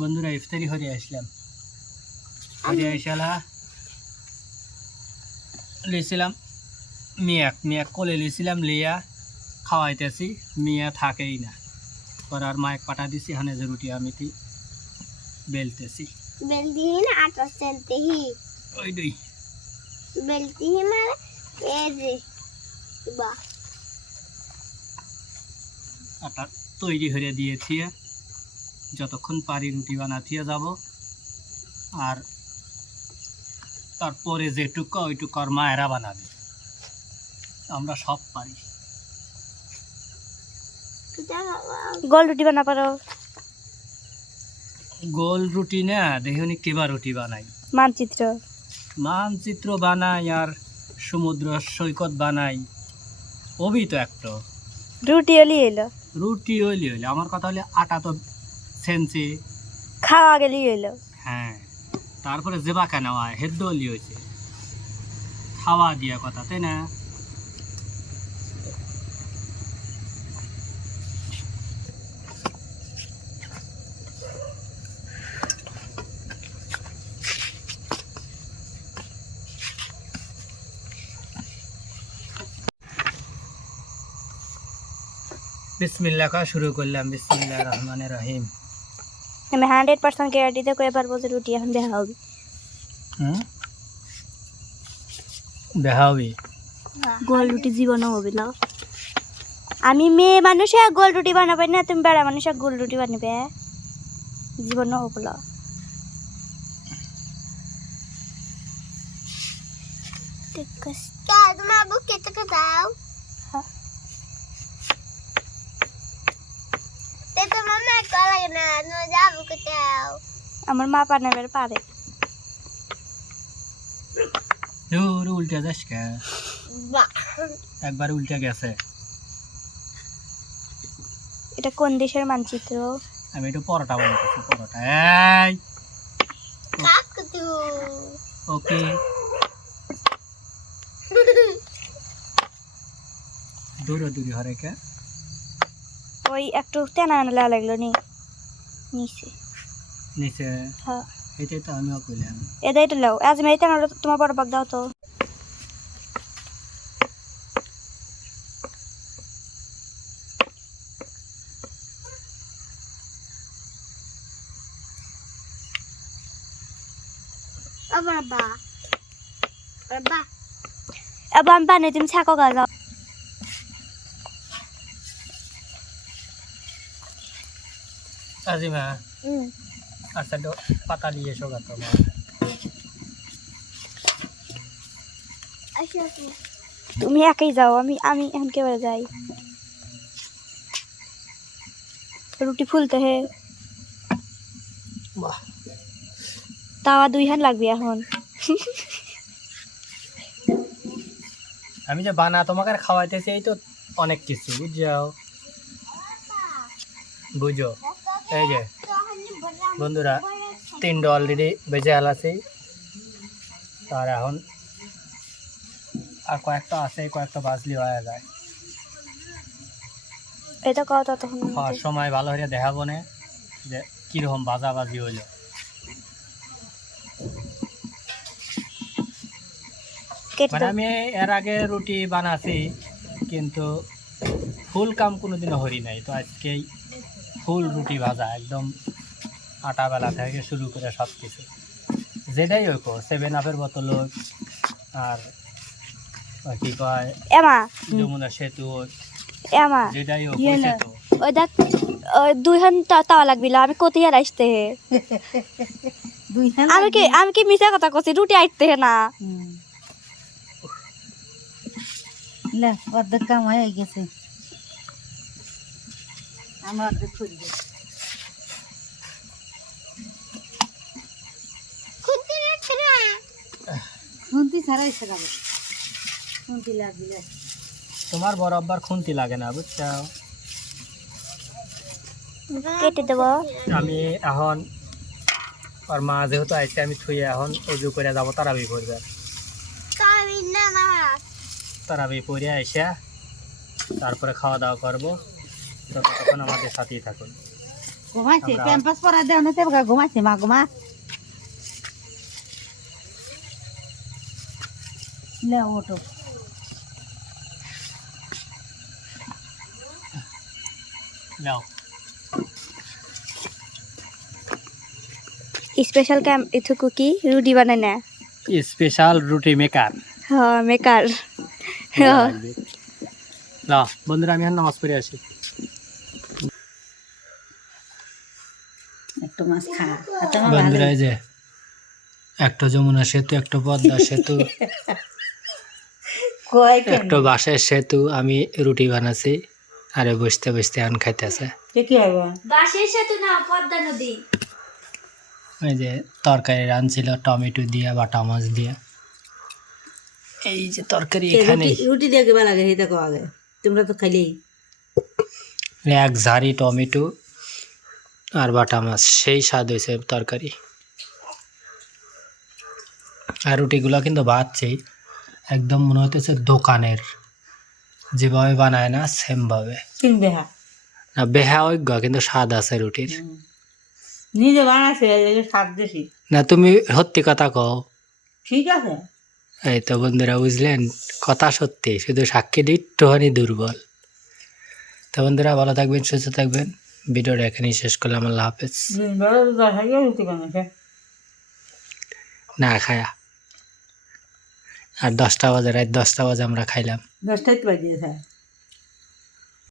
বন্ধুরা ইফতারি হরে আসলাম, হরে আইসালা লিয়েছিলাম মিয়া কোলে লিয়েছিলাম লিয়া খাওয়াইতেছি, মিয়া থাকেই না। পর আর মায়ের পাঠা দিছি, হানে যে রুটি আমি বেলতেছি। বেলতি না আটা চলতে হি ওই দুই বেলতি মানে এই যে বাহ আটা তৈরি হয়ে দিয়েছি। যতক্ষণ পারি রুটি বানাতে যাব, আর তারপরে যেটুকু ওইটুকু আর মায়েরা বানাবে, আমরা সব পারি। গোল রুটি বানা পারো? গোল রুটি না, দেখুন কেবা রুটি বানাই। মানচিত্র বানাই আর সমুদ্র সৈকত বানাই, ওবি তো একটা রুটি হলি এলো, রুটি হইলে হইলে। আমার কথা হলে আটা তো সেনছে খাওয়া গেলি এলো। হ্যাঁ, তারপরে জেবা কেন হয় হেদ্দ হলি হয়েছে, খাওয়া দিয়া কথা, তাই না? বিসমিল্লাহ কা শুরু করলাম। বিসমিল্লাহির রহমানির রহিম। আমি 100% গ্যারান্টিতে কয়ে পারবো যে রুটি এখন দেখা হবে। বেহাবি গোল রুটি জীবনও হবে না। আমি মেয়ে মানুষে গোল রুটি বানাবে না, তুমি বেড়া মানুষে গোল রুটি বানাবে, জীবনও হবে না। তোমার বুক কেটে দাও। আমার মা বানাবে পারে। উল্টা যাস কে, একবার উল্টা গেছে। এটা কোন দেশের মানচিত্র? আমি একটু পরোটা বানাতেছি, পরোটা। এই ওকে, দূরে হরে কে ওই একটু তেনা না লাগলো নি নিচে নিচে। হ্যাঁ, এটাই তো আমিও কইলাম। এটাই তো লাও। আজ মেয়ে তেনা তোমার বড় বাগ দাও তো। এবার আমি বানিয়ে তুমি ছাকো গা যাও। আজিমা আচ্ছা, পাতা নিয়ে এসো গা তোমার। তুমি একাই যাও, আমি আমি এখন কেবারে যাই। রুটি ফুলতে হে বাহ, তাওয়া 2 হাত লাগবে এখন। আমি যে বানা তোমাকে খাওয়াইতেছি, এই তো অনেক কিছু বুঝাও, বুঝো। এই যে বন্ধুরা 3টা অলরেডি বেজে আলাছি, আর এখন আর কয়েকটা আছে, কয়েকটা বাজলি হয়ে যায়। এটা কত তখন খাওয়ার সময় ভালো হয়ে দেখাবো না যে কিরকম বাজাবাজি হইলো। মানে আমি এর আগে রুটি বানাছি, কিন্তু ফুল কাম কোনোদিনও হরি নাই। তো আজকেই ফুল রুটি ভাজা, একদম আটা বেলা থেকে শুরু করে সব কিছু, যেটাই হোক, 7-আপের বোতল হোক, আর কি কয় যমুনা সেতু হোক, যেটাই হোক, তো ওই দেখ 2 হাত তাওয়া লাগবে। আমি কত ইয়ার আসতে হে আমি কি মিছা কথা কইছি? রুটি আইতে হে না লে অর্ধেক কাম হয়ে গেছে, আমার অর্ধেক ফুলবে। খুন্তি ছাড়াই শেখাবো, খুন্তি লাগবে। তোমার বরাবর খুন্তি লাগে না, বুঝছো? কেটে দেবো আমি এখন, আর মা যেহেতু আইছে, আমি থুয়ে এখন উজু করে যাবো তারাবি পড়বে। তারাবি পড়ে আইসা তারপরে খাওয়া দাওয়া করবো। ততক্ষণ আমাদের সাথেই থাকুন। ঘুমাইছে আমরা- প্যাম্পাস পরা দেও না তেবকা ঘুমাইছে মা ঘুমা লে ওটো নাও স্পেশাল কাম এথুকু কি রুটি বানাই না স্পেশাল রুটি মেকার হ্যাঁ মেকার হ্যাঁ না বন্ধুরা আমি এখন নামাজ পড়ে আসি একটু মাছ খা হাতে মা বন্ধুরা এই যে একটা যমুনা সেতু একটা পদ্মা সেতু কয় কেন একটা বাঁশের সেতু আমি রুটি বানাচ্ছি আরে বসতে বসতে আন খাইতেছে কি হবে বাঁশের সাথে না পদ্মা নদী এই যে তরকারি রাঁধছিল টমেটো দিয়ে বাটা মাছ দিয়ে এই যে তরকারি এখানে রুটি দিয়ে কি লাগে এটা কো আগে তোমরা তো খাইলেই এক ঝাড়ি টমেটো আর বাটা মাছ সেই স্বাদ হয়েছে তরকারি আর রুটিগুলো কিন্তু ভাজছে একদম মনে হতেছে দোকানের যেভাবে বানায় না সেম ভাবে কিনবে হ্যাঁ না বেহা ঐক্য কিন্তু স্বাদ আছে রুটির নিজে বানাইছে স্বাদ বেশি না তুমি সত্যি কথা কও ঠিক আছে এই তো বন্ধুরা বুঝলেন কথা সত্যি শুধু সাক্ষী দিই একটুখানি দুর্বল তো বন্ধুরা ভালো থাকবেন সুস্থ থাকবেন ভিডিওটা এখানেই শেষ করলাম আল্লাহ হাফেজ রুটি বানাইছে না খায়া আর 10টা বাজে রাত 10টা বাজে আমরা খাইলাম 10টায় তো বাজিয়েছে